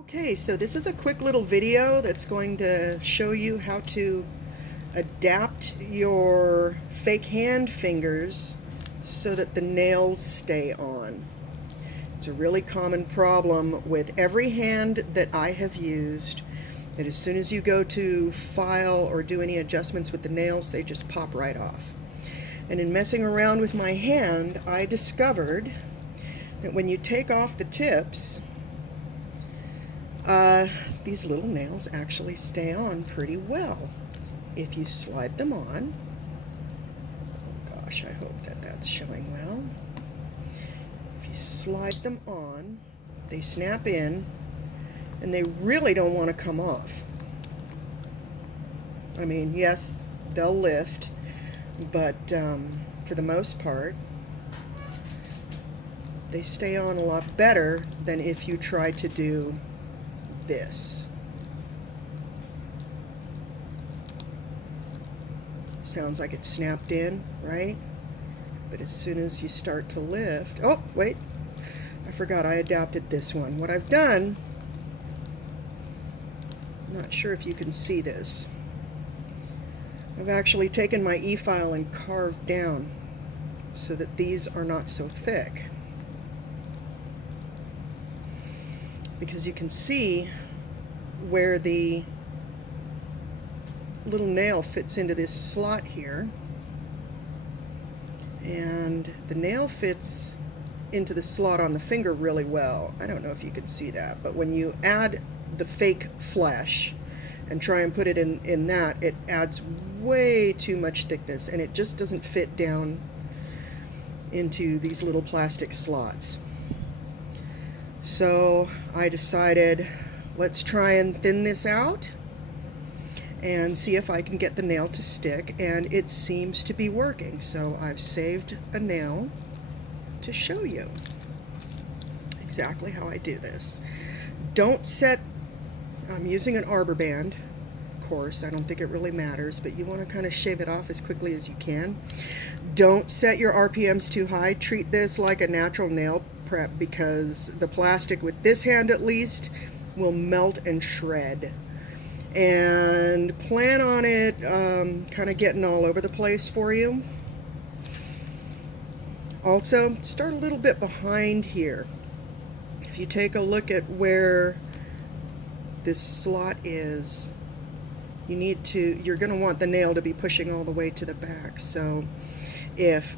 Okay, so this is a quick little video that's going to show you how to adapt your fake hand fingers so that the nails stay on. It's a really common problem with every hand that I have used, that as soon as you go to file or do any adjustments with the nails, they just pop right off. And in messing around with my hand, I discovered that when you take off the tips, these little nails actually stay on pretty well. If you slide them on, oh gosh, I hope that that's showing well. If you slide them on, they snap in and they really don't want to come off. I mean, yes, they'll lift, but for the most part, they stay on a lot better than if you try to do this. Sounds like it's snapped in, right? But as soon as you start to lift, oh, wait, I forgot I adapted this one. What I've done, I'm not sure if you can see this. I've actually taken my e-file and carved down so that these are not so thick. Because you can see where the little nail fits into this slot here, and the nail fits into the slot on the finger really well. I don't know if you can see that, but when you add the fake flesh and try and put it in that, it adds way too much thickness and it just doesn't fit down into these little plastic slots. So I decided, let's try and thin this out and see if I can get the nail to stick, and it seems to be working. So I've saved a nail to show you exactly how I do this. Don't set, I'm using an arbor band, of course, I don't think it really matters, but you want to kind of shave it off as quickly as you can. Don't set your RPMs too high. Treat this like a natural nail prep, because the plastic with this hand at least will melt and shred. And plan on it kind of getting all over the place for you. Also, start a little bit behind here. If you take a look at where this slot is, you're going to want the nail to be pushing all the way to the back. So if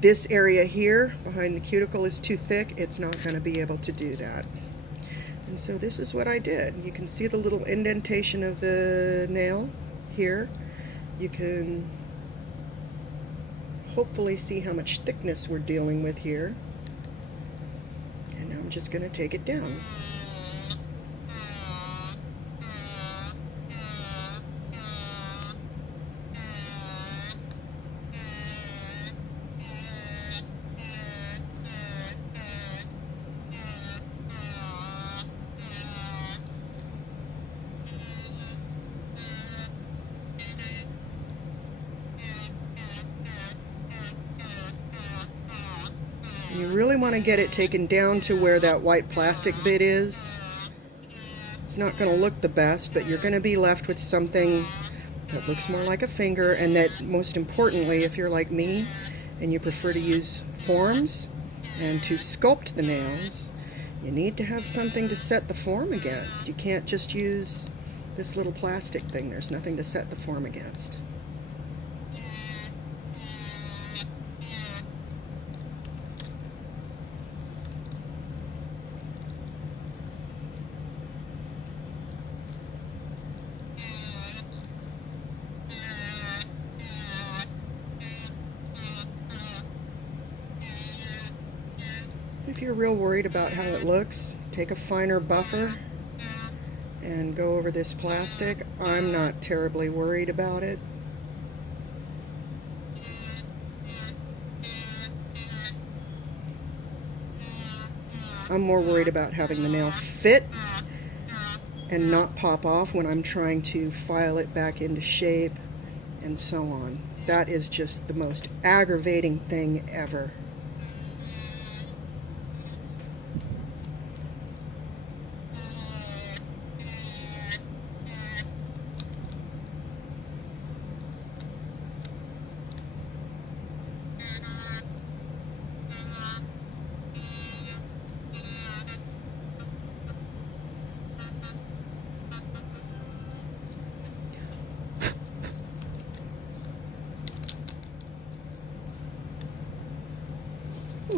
this area here behind the cuticle is too thick, it's not going to be able to do that. And so this is what I did. You can see the little indentation of the nail here. You can hopefully see how much thickness we're dealing with here. And now I'm just going to take it down. You really want to get it taken down to where that white plastic bit is. It's not going to look the best, but you're going to be left with something that looks more like a finger, and that, most importantly, if you're like me and you prefer to use forms and to sculpt the nails, you need to have something to set the form against. You can't just use this little plastic thing. There's nothing to set the form against. If you're real worried about how it looks, take a finer buffer and go over this plastic. I'm not terribly worried about it. I'm more worried about having the nail fit and not pop off when I'm trying to file it back into shape and so on. That is just the most aggravating thing ever.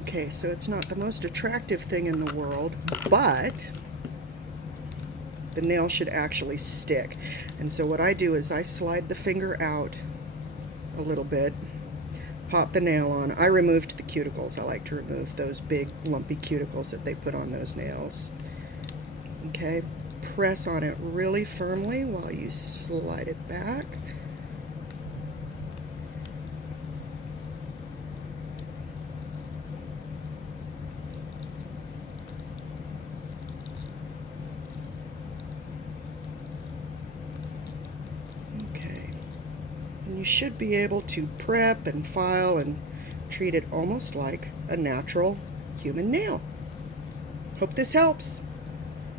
Okay, so it's not the most attractive thing in the world, but the nail should actually stick. And so what I do is I slide the finger out a little bit, pop the nail on. I removed the cuticles. I like to remove those big lumpy cuticles that they put on those nails. Okay, press on it really firmly while you slide it back. Okay, and you should be able to prep and file and treat it almost like a natural human nail. Hope this helps.